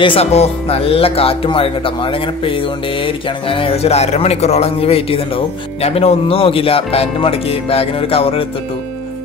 Guys, അപ്പോൾ നല്ല കാറ്റും മഴയും കേട്ടോ. മഴ ഇങ്ങനെ പെയ്തുകൊണ്ടേയിരിക്കുകയാണ്. ഞാൻ ഏകദേശം ഒരു അരമണിക്കൂറോളം ഇങ്ങനെ വെയിറ്റ് ചെയ്തിട്ടുണ്ടാവും. ഞാൻ പിന്നെ ഒന്നും നോക്കിയില്ല, പാൻറ് മടക്കി ബാഗിന് ഒരു കവർ എടുത്തിട്ടു,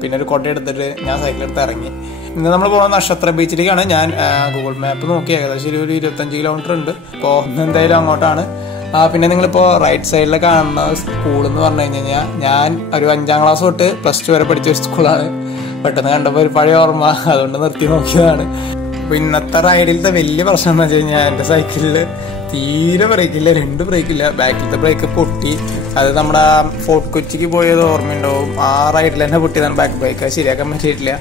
പിന്നെ ഒരു കൊട്ട എടുത്തിട്ട് ഞാൻ സൈക്കിളെടുത്ത് ഇറങ്ങി. ഇന്ന് നമ്മൾ പോകുന്ന നക്ഷത്ര ബീച്ചിലേക്കാണ്. ഞാൻ ഗൂഗിൾ മാപ്പ് നോക്കി, ഏകദേശം ഒരു 25 കിലോമീറ്റർ ഉണ്ട്. അപ്പോൾ എന്തായാലും അങ്ങോട്ടാണ്. പിന്നെ നിങ്ങളിപ്പോൾ റൈറ്റ് സൈഡിൽ കാണുന്ന സ്കൂൾ എന്ന് പറഞ്ഞു കഴിഞ്ഞാൽ ഞാൻ ഒരു 5ാം ക്ലാസ് തൊട്ട് +2 വരെ പഠിച്ച ഒരു സ്കൂളാണ്. പെട്ടെന്ന് കണ്ടപ്പോൾ ഒരു പഴയ ഓർമ്മ, അതുകൊണ്ട് നിർത്തി നോക്കിയതാണ്. അപ്പോൾ ഇന്നത്തെ റൈഡിലത്തെ വലിയ പ്രശ്നം എന്ന് വെച്ച് കഴിഞ്ഞാൽ എൻ്റെ സൈക്കിളിൽ തീരെ ബ്രേക്കില്ല, 2 ബ്രേക്കില്ല. ബാക്കിലത്തെ ബ്രേക്ക് പൊട്ടി. അത് നമ്മുടെ ഫോർട്ട് കൊച്ചിക്ക് പോയത് ഓർമ്മയുണ്ടാവും. ആ റൈഡിൽ തന്നെ പൊട്ടിയതാണ് ബാക്ക് ബ്രേക്ക്. അത് ശരിയാക്കാൻ പറ്റിയിട്ടില്ല.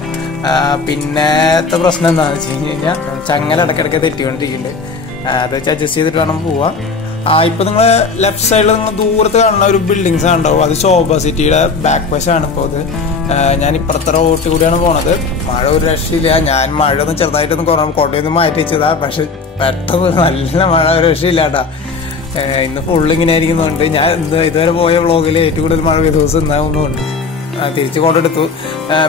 പിന്നത്തെ പ്രശ്നം എന്താണെന്ന് വെച്ച് കഴിഞ്ഞാൽ ചങ്ങല ഇടയ്ക്കിടയ്ക്ക് തെറ്റിക്കൊണ്ടിരിക്കുന്നുണ്ട്. അത് വെച്ച് അഡ്ജസ്റ്റ് ചെയ്തിട്ട് വേണം പോവാം. ഇപ്പൊ നിങ്ങൾ ലെഫ്റ്റ് സൈഡിൽ നിങ്ങൾ ദൂരത്ത് കാണുന്ന ഒരു ബിൽഡിങ്സ് ഉണ്ടാവും, അത് ശോഭ സിറ്റിയുടെ ബാക്ക് വശമാണ്. ഇപ്പോൾ അത് ഞാൻ ഇപ്പുറത്തെ റോട്ടിൽ കൂടിയാണ് പോണത്. മഴ ഒരു രക്ഷയില്ല. ഞാൻ മഴ ഒന്ന് ചെറുതായിട്ടൊന്ന് കുറവ് കോട്ടയൊന്ന് മാറ്റി വെച്ചതാ, പക്ഷെ പെട്ടെന്ന് നല്ല മഴ ഒരു രക്ഷയില്ല കേട്ടാ. ഇന്ന് ഫുള്ള് ഇങ്ങനെ ആയിരിക്കുന്നുണ്ട്. ഞാൻ ഇതുവരെ പോയ വ്ളോഗിൽ ഏറ്റവും കൂടുതൽ മഴ പെയ്ത ദിവസം ഇന്നാവുന്നുണ്ട്. തിരിച്ച് കൊണ്ടെടുത്തു.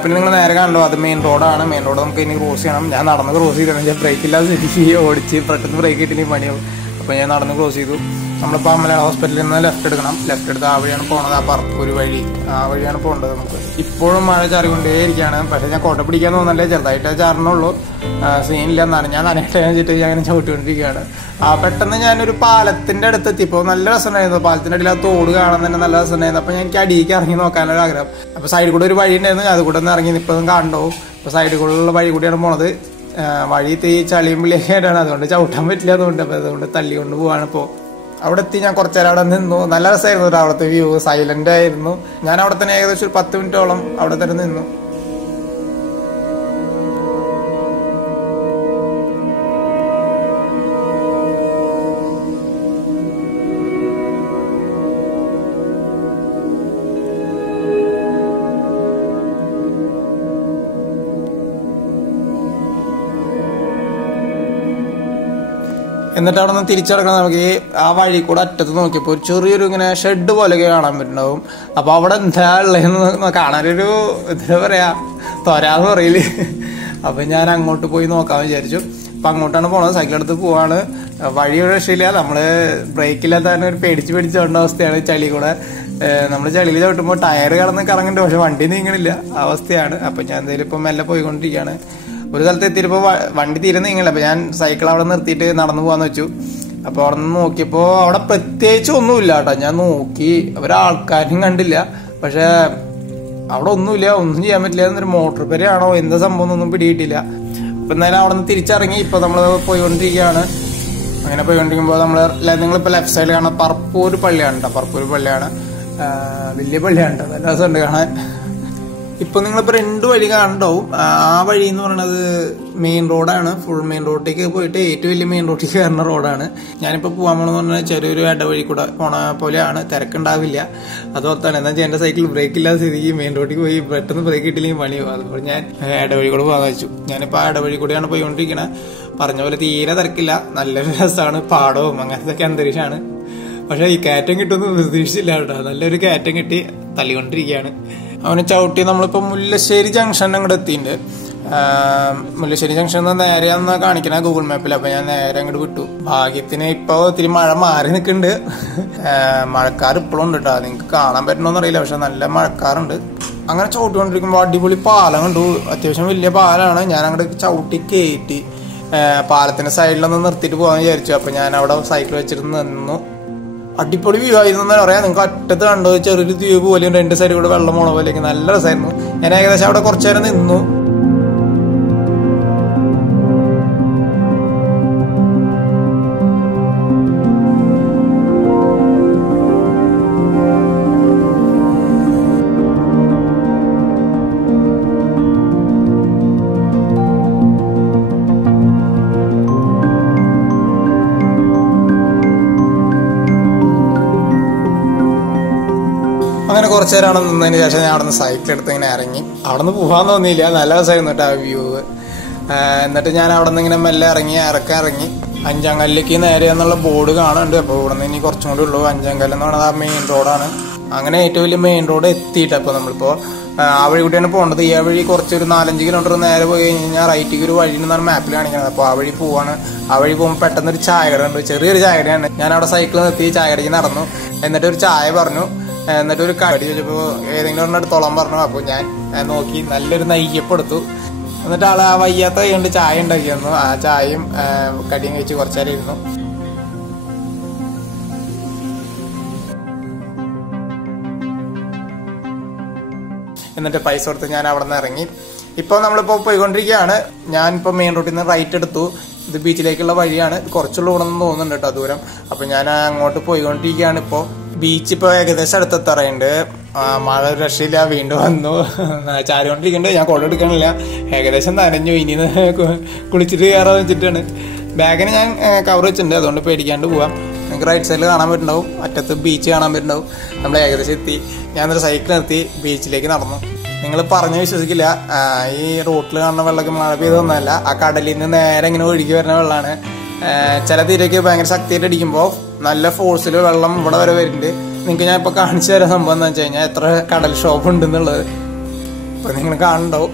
പിന്നെ നിങ്ങൾ നേരെ കാണല്ലോ, അത് മെയിൻ റോഡാണ്. മെയിൻ റോഡ് നമുക്ക് ഇനി ക്രോസ് ചെയ്യണം. ഞാൻ നടന്ന് ക്രോസ് ചെയ്തിട്ടുണ്ട്. ഞാൻ ബ്രേക്കില്ലാതെ ശരിക്ക് ഓടിച്ച് പെട്ടെന്ന് ബ്രേക്ക് കിട്ടി പണിയാവും. അപ്പോൾ ഞാൻ നടന്ന് ക്രോസ് ചെയ്തു. നമ്മളിപ്പോൾ മലയാള ഹോസ്പിറ്റലിൽ നിന്ന് ലെഫ്റ്റ് എടുക്കണം. ലെഫ്റ്റ് എടുത്ത് ആ വഴിയാണ് പോണത്. ആ പറപ്പൂര് വഴി, ആ വഴിയാണ് പോകേണ്ടത് നമുക്ക്. ഇപ്പോഴും മഴ ചാറിക്കൊണ്ടേയിരിക്കുകയാണ്. പക്ഷേ ഞാൻ കോട്ട പിടിക്കാൻ തോന്നല്ലേ, ചെറുതായിട്ട് ചാറണുള്ളൂ. സീനില്ല. ഞാൻ നനയട്ടെ വെച്ചിട്ട് ഞാൻ അങ്ങനെ ചവിട്ടിക്കൊണ്ടിരിക്കുകയാണ്. പെട്ടെന്ന് ഞാനൊരു പാലത്തിൻ്റെ അടുത്തെത്തി. ഇപ്പോൾ നല്ല രസമുണ്ടായിരുന്നു. പാലത്തിൻ്റെ അടിയിൽ ആ തോട് കാണാൻ തന്നെ നല്ല രസമുണ്ടായിരുന്നു. അപ്പോൾ എനിക്ക് അടിയിലേക്ക് ഇറങ്ങി നോക്കാനൊരു ആഗ്രഹം. അപ്പോൾ സൈഡിൽ കൂടെ ഒരു വഴി ഉണ്ടായിരുന്നു, അത് കൂടെ ഒന്ന് ഇറങ്ങി ഇപ്പം കാണണ്ടോ. ഇപ്പോൾ സൈഡിൽ കൂടെയുള്ള വഴി കൂടിയാണ് പോണത്. വഴി തീ ചളിയും പിള്ളിയൊക്കെയായിട്ടാണ്, അതുകൊണ്ട് ചവിട്ടാൻ പറ്റില്ല. അതുകൊണ്ട് തള്ളിക്കൊണ്ട് പോവാണ്. ഇപ്പോൾ അവിടെ എത്തി. ഞാൻ കുറച്ച് നേരം അവിടെ നിന്നു. നല്ല രസമായിരുന്നു കേട്ടോ. അവിടുത്തെ വ്യൂ സൈലന്റ് ആയിരുന്നു. ഞാൻ അവിടെ തന്നെ ഏകദേശം ഒരു 10 മിനിറ്റോളം അവിടെ തന്നെ നിന്നു. എന്നിട്ട് അവിടെ നിന്ന് തിരിച്ചിറക്കണം. നമുക്ക് ആ വഴി കൂടെ അറ്റത്ത് നോക്കിയപ്പോൾ ഒരു ചെറിയൊരു ഇങ്ങനെ ഷെഡ് പോലെയൊക്കെ കാണാൻ പറ്റുന്നുണ്ടാവും. അപ്പോൾ അവിടെ എന്താ ഉള്ളതെന്ന് കാണാനൊരു എന്താ പറയാ, തൊരാന്ന് പറയില്ലേ. അപ്പം ഞാൻ അങ്ങോട്ട് പോയി നോക്കാമെന്ന് വിചാരിച്ചു. അപ്പം അങ്ങോട്ടാണ് പോണത്. സൈക്കിളെടുത്ത് പോവാണ്. വഴി ഒരു രക്ഷയില്ല. നമ്മൾ ബ്രേക്കില്ലാത്ത തന്നെ ഒരു പേടിച്ച് പോകേണ്ട അവസ്ഥയാണ്. ചളി കൂടെ നമ്മൾ ചളിയിൽ ചവിട്ടുമ്പോൾ ടയർ കടന്ന് കറങ്ങുന്നുണ്ട്, പക്ഷെ വണ്ടി നീങ്ങണില്ല അവസ്ഥയാണ്. അപ്പം ഞാൻ എന്തായാലും ഇപ്പം മെല്ലെ പോയിക്കൊണ്ടിരിക്കുകയാണ്. ഒരു സ്ഥലത്ത് എത്തിയപ്പോൾ വണ്ടി തീരെ നീങ്ങില്ല. അപ്പോൾ ഞാൻ സൈക്കിൾ അവിടെ നിർത്തിയിട്ട് നടന്നു പോകാന്ന് വെച്ചു. അപ്പോൾ അവിടെ നിന്ന് നോക്കിയപ്പോൾ അവിടെ പ്രത്യേകിച്ച് ഒന്നുമില്ല കേട്ടോ. ഞാൻ നോക്കി, ഒരാൾക്കാരും കണ്ടില്ല. പക്ഷെ അവിടെ ഒന്നുമില്ല, ഒന്നും ചെയ്യാൻ പറ്റില്ല. എന്നൊരു മോട്ടോർ പെരയാണോ എന്താ സംഭവം ഒന്നും പിടിയിട്ടില്ല. അപ്പം എന്തായാലും അവിടെ നിന്ന് തിരിച്ചിറങ്ങി. ഇപ്പോൾ നമ്മൾ പോയിക്കൊണ്ടിരിക്കുകയാണ്. അങ്ങനെ പോയിക്കൊണ്ടിരിക്കുമ്പോൾ നിങ്ങളിപ്പോൾ ലെഫ്റ്റ് സൈഡിൽ കാണുന്ന പറപ്പൂര് പള്ളിയാണ് കേട്ടോ. പറപ്പൂര് പള്ളിയാണ്, വലിയ പള്ളിയാണ് കേട്ടോ. നല്ല രസമുണ്ട് കാണാൻ. ഇപ്പൊ നിങ്ങളിപ്പോ 2 വഴി കാണണ്ടാവും. ആ വഴി എന്ന് പറയുന്നത് മെയിൻ റോഡാണ്. ഫുൾ മെയിൻ റോഡിലേക്ക് പോയിട്ട് ഏറ്റവും വലിയ മെയിൻ റോഡിലേക്ക് കയറുന്ന റോഡാണ്. ഞാനിപ്പോ പോകാൻ പോണെന്ന് പറഞ്ഞാൽ ചെറിയൊരു ഇടവഴി കൂടെ പോണ പോലെയാണ്. തിരക്കുണ്ടാവില്ല. അതോർത്താണ്. എന്നാൽ എന്റെ സൈക്കിൾ ബ്രേക്ക് ഇല്ലാത്ത സ്ഥിതിക്ക് മെയിൻ റോഡിലേക്ക് പോയി പെട്ടെന്ന് ബ്രേക്ക് കിട്ടില്ലെങ്കിൽ പണിയാവും. അതുപോലെ ഞാൻ ഇടവഴി കൂടെ പോകാൻ വെച്ചു. ഞാനിപ്പോ ആ ഇടവഴി കൂടെയാണ് പോയിക്കൊണ്ടിരിക്കണത്. പറഞ്ഞ പോലെ തീരെ തിരക്കില്ല. നല്ലൊരു രസമാണ്. പാടവും അങ്ങനത്തെ അന്തരീക്ഷമാണ്. പക്ഷെ ഈ കയറ്റം കിട്ടുമെന്ന് പ്രതീക്ഷിച്ചില്ല കേട്ടോ. നല്ലൊരു കയറ്റം കിട്ടി. തല്ലിക്കൊണ്ടിരിക്കുകയാണ്. അവന് ചവിട്ടി. നമ്മളിപ്പോ മുല്ലശ്ശേരി ജംഗ്ഷൻ അങ്ങോട്ട് എത്തിയിട്ടുണ്ട്. മുല്ലശ്ശേരി ജംഗ്ഷൻ നേരെയാന്ന് കാണിക്കണ ഗൂഗിൾ മാപ്പിൽ. അപ്പൊ ഞാൻ നേരെ അങ്ങോട്ട് വിട്ടു. ഭാഗ്യത്തിന് ഇപ്പൊ ഒത്തിരി മഴ മാറി നിൽക്കുന്നുണ്ട്. മഴക്കാർ ഇപ്പോഴും ഉണ്ട് കേട്ടോ. നിങ്ങൾക്ക് കാണാൻ പറ്റണോന്ന് അറിയില്ല, പക്ഷെ നല്ല മഴക്കാറുണ്ട്. അങ്ങനെ ചവിട്ടിക്കൊണ്ടിരിക്കുമ്പോൾ അടിപൊളി പാലം കണ്ടു. അത്യാവശ്യം വലിയ പാലാണ്. ഞാൻ അങ്ങോട്ട് ചവിട്ടി കയറ്റി പാലത്തിന്റെ സൈഡിലൊന്ന് നിർത്തിയിട്ട് പോകാന്ന് വിചാരിച്ചു. അപ്പൊ ഞാൻ അവിടെ സൈക്കിൾ വെച്ചിട്ട് നിന്നു. അടിപൊളി വ്യൂ ആയിരുന്നു പറയാം. നിങ്ങൾക്ക് അറ്റത്ത് കണ്ടത് ചെറിയൊരു ദ്വീപ് പോലെയും 2 സൈഡിൽ കൂടെ വെള്ളം പോണ പോലെയൊക്കെ നല്ല രസമായിരുന്നു. ഞാൻ ഏകദേശം അവിടെ കുറച്ചു നേരം നിന്നു. അങ്ങനെ കുറച്ചു നേരം അവിടെ നിന്നതിന് ശേഷം ഞാൻ അവിടെ നിന്ന് സൈക്കിൾ എടുത്ത് ഇങ്ങനെ ഇറങ്ങി. അവിടെ നിന്ന് പോകാൻ തോന്നിയില്ല. നല്ല രസമായിരുന്നു കേട്ടോ ആ വ്യൂ. എന്നിട്ട് ഞാൻ അവിടെ നിന്ന് ഇങ്ങനെ മെല്ലെ ഇറങ്ങി 5ാം കല്ലിലേക്ക് നേരെ എന്നുള്ള ബോർഡ് കാണുന്നുണ്ട്. അപ്പോൾ ഇവിടെ നിന്ന് ഇനി കുറച്ചും കൂടി ഉള്ളൂ. 5ാം കല്ല് എന്ന് പറയുന്നത് ആ മെയിൻ റോഡാണ്. അങ്ങനെ ഏറ്റവും വലിയ മെയിൻ റോഡ് എത്തിയിട്ട് അപ്പോൾ നമ്മളിപ്പോൾ ആ വഴി കൂട്ടിയാണ് പോകേണ്ടത്. ഈ വഴി കുറച്ചൊരു 4-5 കിലോമീറ്റർ നേരെ പോയി കഴിഞ്ഞാൽ റൈറ്റിക്ക് ഒരു വഴി എന്നാണ് മാപ്പിൽ കാണിക്കുന്നത്. അപ്പോൾ ആ വഴി പോവാണ്. ആ വഴി പോകുമ്പോൾ പെട്ടെന്നൊരു ചായകട ഉണ്ട്, ചെറിയൊരു ചായകടയാണ്. ഞാൻ അവിടെ സൈക്കിൾ നിർത്തി ചായകടയ്ക്ക് നടന്നു. എന്നിട്ട് ഒരു ചായ പറഞ്ഞു. എന്നിട്ട് ഒരു കടി ചോദിച്ചപ്പോൾ ഏതെങ്കിലും ഒരെണ്ണം എടുത്തോളാൻ പറഞ്ഞു. അപ്പോൾ ഞാൻ നോക്കി നല്ലൊരു നെയ്യപ്പെടുത്തു. എന്നിട്ട് ആൾ ആ വയ്യാത്ത കൈ കൊണ്ട് ചായ ഉണ്ടാക്കി തന്നു. ആ ചായയും കടിയും കഴിച്ച് കുറച്ചു നേരം ഇരുന്നു. എന്നിട്ട് പൈസ കൊടുത്ത് ഞാൻ അവിടെ നിന്ന് ഇറങ്ങി. ഇപ്പോൾ നമ്മളിപ്പോൾ പോയിക്കൊണ്ടിരിക്കുകയാണ്. ഞാനിപ്പോൾ മെയിൻ റോഡിൽ നിന്ന് റൈറ്റ് എടുത്തു. ഇത് ബീച്ചിലേക്കുള്ള വഴിയാണ്. കുറച്ചുള്ള ഇവിടെ നിന്ന് തോന്നുന്നുണ്ട് കേട്ടോ ദൂരം. അപ്പോൾ ഞാൻ അങ്ങോട്ട് പോയിക്കൊണ്ടിരിക്കുകയാണ്. ഇപ്പോൾ ബീച്ച് ഇപ്പോൾ ഏകദേശം അടുത്തെത്താറുണ്ട്. മഴ രക്ഷയില്ല, വീണ്ടും വന്നു ചാരിക്കൊണ്ടിരിക്കുന്നുണ്ട്. ഞാൻ കൊള്ള എടുക്കണില്ല, ഏകദേശം നനഞ്ഞു. ഇനി കുളിച്ചിട്ട് കയറാൻ വെച്ചിട്ടാണ്. ബാഗിന് ഞാൻ കവർ വെച്ചിട്ടുണ്ട്, അതുകൊണ്ട് പേടിക്കാണ്ട് പോവാം. നിങ്ങൾക്ക് റൈറ്റ് സൈഡിൽ കാണാൻ പറ്റുന്നുണ്ടാവും, അറ്റത്ത് ബീച്ച് കാണാൻ പറ്റുന്നുണ്ടാവും. നമ്മൾ ഏകദേശം എത്തി. ഞാനൊരു സൈക്കിൾ നിർത്തി ബീച്ചിലേക്ക് നടന്നു. നിങ്ങൾ പറഞ്ഞ് വിശ്വസിക്കില്ല, ഈ റോട്ടിൽ കാണുന്ന വെള്ളമൊക്കെ മഴ പെയ്തൊന്നുമല്ല, ആ കടലിൽ നിന്ന് നേരെ ഇങ്ങനെ ഒഴുകി വരുന്ന വെള്ളമാണ്. ചില തീരൊക്കെ ഭയങ്കര ശക്തിയായിട്ട് അടിക്കുമ്പോൾ നല്ല ഫോഴ്സിൽ വെള്ളം ഇവിടെ വരെ വരുന്നുണ്ട്. നിങ്ങൾക്ക് ഞാൻ ഇപ്പോൾ കാണിച്ചു തരാൻ സംഭവം എന്താ വെച്ച് കഴിഞ്ഞാൽ എത്ര കടൽ ക്ഷോഭം ഉണ്ടെന്നുള്ളത് ഇപ്പം നിങ്ങൾ കാണുന്നുണ്ടാവും.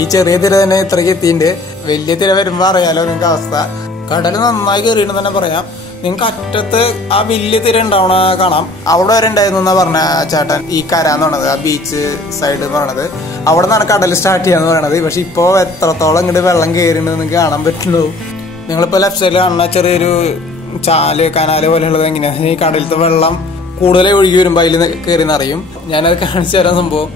ഈ ചെറിയ തിര തന്നെ ഇത്രയ്ക്ക് എത്തിയിട്ടുണ്ട്. വലിയ തിര വരുമ്പോൾ അറിയാലോ നിങ്ങൾക്ക് അവസ്ഥ. കടൽ നന്നായി കയറിയിട്ടുണ്ടെന്ന് തന്നെ പറയാം. നിങ്ങൾക്ക് അറ്റത്ത് ആ വലിയ തിര ഉണ്ടാവണ കാണാം. അവിടെ വരെ ഉണ്ടായിരുന്നു എന്നാ പറഞ്ഞ ചേട്ടൻ. ഈ കര എന്ന് പറയണത്, ആ ബീച്ച് സൈഡ് എന്ന് പറയണത്, അവിടെ നിന്നാണ് കടൽ സ്റ്റാർട്ട് ചെയ്യാന്ന് പറയണത്. പക്ഷെ ഇപ്പോൾ എത്രത്തോളം ഇങ്ങോട്ട് വെള്ളം കയറിയിട്ടുണ്ടെന്ന് നിങ്ങൾക്ക് കാണാൻ പറ്റുന്നുണ്ടാവും. നിങ്ങളിപ്പോൾ ലെഫ്റ്റ് സൈഡിൽ കാണുന്ന ചെറിയൊരു കനാല് പോലെയുള്ളത് എങ്ങനെയാണ്, ഈ കടലിലത്തെ വെള്ളം കൂടുതൽ ഒഴുകി വരുമ്പോൾ അതിൽ കയറി നിറയും. ഞാനത് കാണിച്ചു തരാൻ സംഭവം.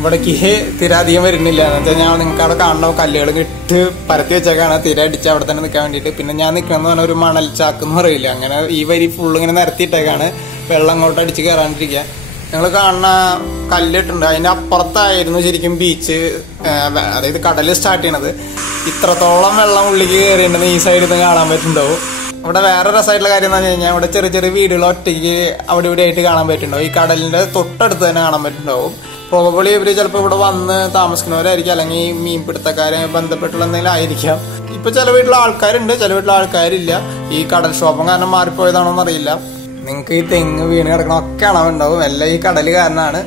ഇവിടേക്ക് തിര അധികം വരുന്നില്ല എന്ന് വെച്ചാൽ ഞാൻ നിങ്ങൾക്ക് അവിടെ കാണണോ കല്ലുകൾ ഇട്ട് പരത്തി വെച്ചേക്കാണ് തിര അടിച്ച് അവിടെ തന്നെ നിൽക്കാൻ വേണ്ടിയിട്ട്. പിന്നെ ഞാൻ നിൽക്കണമെന്ന് പറഞ്ഞാൽ ഒരു മണൽ ചാക്ക് എന്ന് പറയില്ല, അങ്ങനെ ഈ വരി ഫുള്ള് ഇങ്ങനെ നിരത്തിയിട്ടേക്കാണ് വെള്ളം അങ്ങോട്ട് അടിച്ച് കയറാണ്ടിരിക്കുക. നിങ്ങൾ കാണുന്ന കല്ലിട്ടുണ്ട്, അതിൻ്റെ അപ്പുറത്തായിരുന്നു ശരിക്കും ബീച്ച്, അതായത് കടൽ സ്റ്റാർട്ട് ചെയ്യണത്. ഇത്രത്തോളം വെള്ളം ഉള്ളിലേക്ക് കയറിയിട്ടുണ്ടെന്ന് ഈ സൈഡിൽ നിന്ന് കാണാൻ പറ്റുന്നുണ്ടാവും. ഇവിടെ വേറെ രസമായിട്ടുള്ള കാര്യം എന്ന് പറഞ്ഞു കഴിഞ്ഞാൽ ഇവിടെ ചെറിയ ചെറിയ വീടുകൾ ഒറ്റയ്ക്ക് അവിടെ ഇവിടെ ആയിട്ട് കാണാൻ പറ്റുന്നുണ്ടാവും. ഈ കടലിൻ്റെ തൊട്ടടുത്ത് തന്നെ കാണാൻ പറ്റുന്നുണ്ടാവും. പ്രോബബ്ലി ഇവർ ചിലപ്പോൾ ഇവിടെ വന്ന് താമസിക്കുന്നവരായിരിക്കും, അല്ലെങ്കിൽ മീൻപിടുത്തക്കാരെ ബന്ധപ്പെട്ടുള്ള എന്തെങ്കിലും ആയിരിക്കാം. ഇപ്പൊ ചില വീട്ടിലെ ആൾക്കാരുണ്ട്, ചില വീട്ടിലെ ആൾക്കാരില്ല. ഈ കടൽക്ഷോഭം കാരണം മാറിപ്പോയതാണോന്ന് അറിയില്ല. നിങ്ങൾക്ക് ഈ തെങ്ങ് വീണ് കിടക്കണമൊക്കെ കാണാനുണ്ടാവും, എല്ലാം ഈ കടൽ കാരണമാണ്.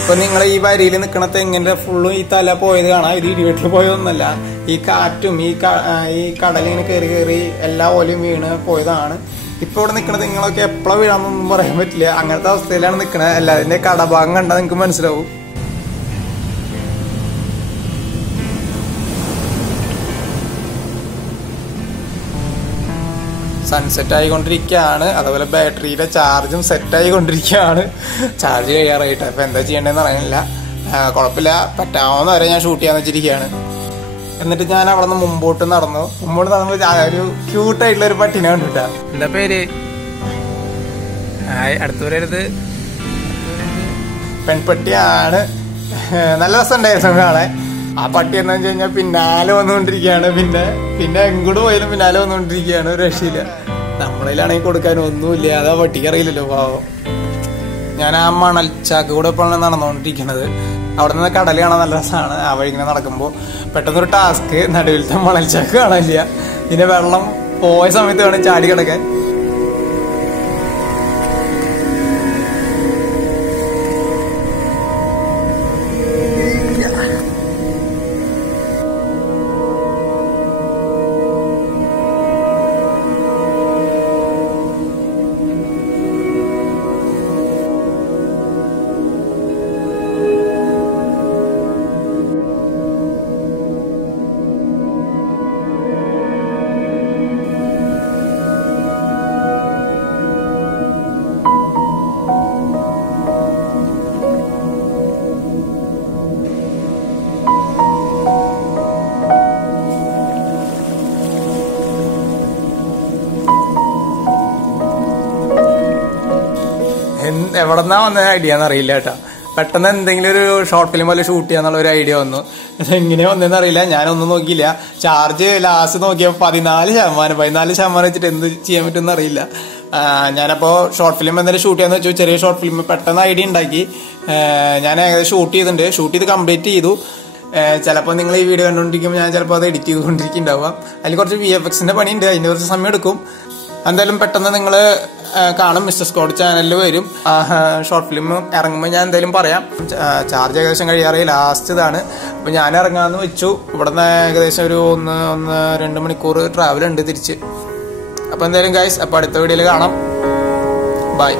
ഇപ്പൊ നിങ്ങൾ ഈ വരിയിൽ നിൽക്കുന്ന തെങ്ങിന്റെ ഫുള്ളും ഈ തല പോയത് കാണാം. ഇത് ഇടിവെട്ടിൽ പോയതൊന്നുമല്ല, ഈ കാറ്റും ഈ കടലിങ്ങനെ കയറി കയറി എല്ലാ ഓലയും വീണ് പോയതാണ്. ഇപ്പൊ ഇവിടെ നിൽക്കുന്ന തെങ്ങുകളൊക്കെ എപ്പോഴാണ് വീഴാന്നൊന്നും പറയാൻ പറ്റില്ല, അങ്ങനത്തെ അവസ്ഥയിലാണ് നിൽക്കുന്നത്. എല്ലാതിന്റെ കടഭാഗം കണ്ടാൽ നിങ്ങൾക്ക് മനസ്സിലാവും. സൺസെറ്റ് ആയിക്കൊണ്ടിരിക്കുകയാണ്, അതുപോലെ ബാറ്ററിയുടെ ചാർജും സെറ്റ് ആയിക്കൊണ്ടിരിക്കുകയാണ്. ചാർജ് കഴിയാറായിട്ട് അപ്പം എന്താ ചെയ്യേണ്ടതെന്ന് അറിയില്ല. കുഴപ്പമില്ല, പറ്റാവുന്ന വരെ ഞാൻ ഷൂട്ട് ചെയ്യാന്ന് വെച്ചിരിക്കുകയാണ്. എന്നിട്ട് ഞാൻ അവിടെ നിന്ന് മുമ്പോട്ട് നടന്നപ്പോൾ ഒരു ക്യൂട്ടായിട്ടുള്ള ഒരു പട്ടിനെ കണ്ടിട്ടാ. എന്താ പേര്? അടുത്ത് വരരുത്. പെൺപട്ടിയാണ്. നല്ല രസമുണ്ടായിരുന്നു കാണാൻ. ആ പട്ടി എന്താ വെച്ച് കഴിഞ്ഞാൽ പിന്നാലെ വന്നുകൊണ്ടിരിക്കുകയാണ്. പിന്നെ എങ്ങോട്ട് പോയാലും പിന്നാലെ വന്നുകൊണ്ടിരിക്കുകയാണ്. ഒരു രക്ഷയില്ല. നമ്മളിലാണെങ്കിൽ കൊടുക്കാൻ ഒന്നുമില്ല, അതാ പട്ടിക്ക് അറിയില്ലല്ലോ പാവം. ഞാൻ ആ മണൽച്ചാക്ക് കൂടെ ഇപ്പോൾ നടന്നുകൊണ്ടിരിക്കുന്നത്. അവിടെ നിന്ന് കടൽ കാണാൻ നല്ല രസമാണ്. ആ വഴി ഇങ്ങനെ നടക്കുമ്പോൾ പെട്ടെന്നൊരു ടാസ്ക്, നടുവിലത്തെ മണൽച്ചാക്ക് കാണാനില്ല. പിന്നെ വെള്ളം പോയ സമയത്ത് വേണം ചാടി കിടക്കാൻ. എവിടെന്നാ വന്ന ഐഡിയ എന്നറിയില്ല കേട്ടോ. പെട്ടെന്ന് എന്തെങ്കിലും ഒരു ഷോർട്ട് ഫിലിം പോലെ ഷൂട്ട് ചെയ്യാന്നുള്ള ഒരു ഐഡിയ വന്നു. എങ്ങനെയാ വന്നതെന്ന് അറിയില്ല, ഞാനൊന്നും നോക്കിയില്ല. ചാർജ് ലാസ്റ്റ് നോക്കിയപ്പോൾ 14% വെച്ചിട്ട് എന്ത് ചെയ്യാൻ പറ്റുമെന്ന് അറിയില്ല. ഞാനപ്പോൾ ഷോർട്ട് ഫിലിം എന്തെങ്കിലും ഷൂട്ട് ചെയ്യാന്ന് വെച്ചു. ചെറിയ ഷോർട്ട് ഫിലിം പെട്ടെന്ന് ഐഡിയ ഉണ്ടാക്കി. ഞാൻ ഏകദേശം ഷൂട്ട് ചെയ്ത് കംപ്ലീറ്റ് ചെയ്തു. ചിലപ്പോൾ നിങ്ങൾ ഈ വീഡിയോ കണ്ടുകൊണ്ടിരിക്കുമ്പോൾ ഞാൻ ചിലപ്പോൾ അത് എഡിറ്റ് ചെയ്തുകൊണ്ടിരിക്കുന്നുണ്ടാവാം. അതിൽ കുറച്ച് VFXന്റെ പണിയുണ്ട്, അതിൻ്റെ കുറച്ച് സമയം എടുക്കും. എന്തായാലും പെട്ടെന്ന് നിങ്ങൾ കാണും. മിസ്റ്റർ സ്കോഡ് ചാനലിൽ വരും. ഷോർട്ട് ഫിലിം ഇറങ്ങുമ്പോൾ ഞാൻ എന്തായാലും പറയാം. ചാർജ് ഏകദേശം കഴിയാറായി, ലാസ്റ്റ് ഇതാണ്. അപ്പോൾ ഞാൻ ഇറങ്ങാമെന്ന് വെച്ചു. ഇവിടെ നിന്ന് ഏകദേശം ഒരു 1-2 മണിക്കൂർ ട്രാവൽ ഉണ്ട് തിരിച്ച്. അപ്പോൾ എന്തായാലും ഗൈസ്, അപ്പോൾ അടുത്ത വീഡിയോയിൽ കാണാം. ബൈ.